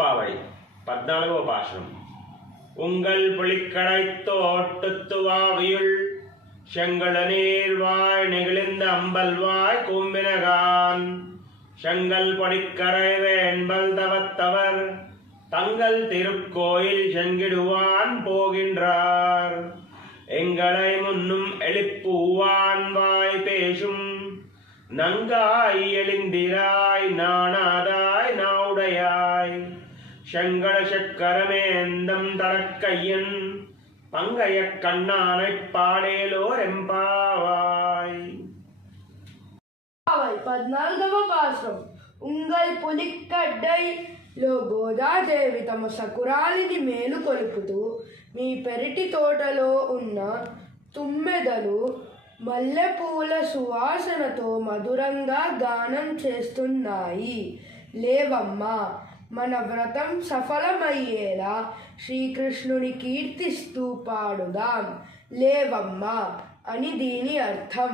திருப்பாவை 14వ பாசுரம். உங்கள் புலிக்கடை தோட்டுத்துவாவியுள் செங்கல நீர்வாய் நெகிழ்ந்த அம்பல்வாய் கூம்பினகான் செங்கல் பொடிக்கரை வேண்பல் தவத்தவர் தங்கள் திருக்கோயில் செங்கிடுவான் போகின்றார். எங்களை முன்னும் எழுப்புவான் வாய் பேசும் நங்காய் எழுந்திராய் நாணாதாய் நாவுடையாய் செங்கட சக்கரமேந்தம் தடக்கையன் பங்கைய கண்ணானைப் பாடேலோர் எம்பாவாய். 14వ పాశ్రం. ఉంగల్ పులిక్కడ్డైలో గోదాదేవి తమ సకురాలిని మేలు కొలుపుతూ మీ పెరటి తోటలో ఉన్న తుమ్మెదలు మల్లెపూల సువాసనతో మధురంగా గానం చేస్తున్నాయి. లేవమ్మా, మన వ్రతం సఫలమయ్యేలా శ్రీకృష్ణుని కీర్తిస్తూ పాడుదాం. లేవమ్మా అని దీని అర్థం.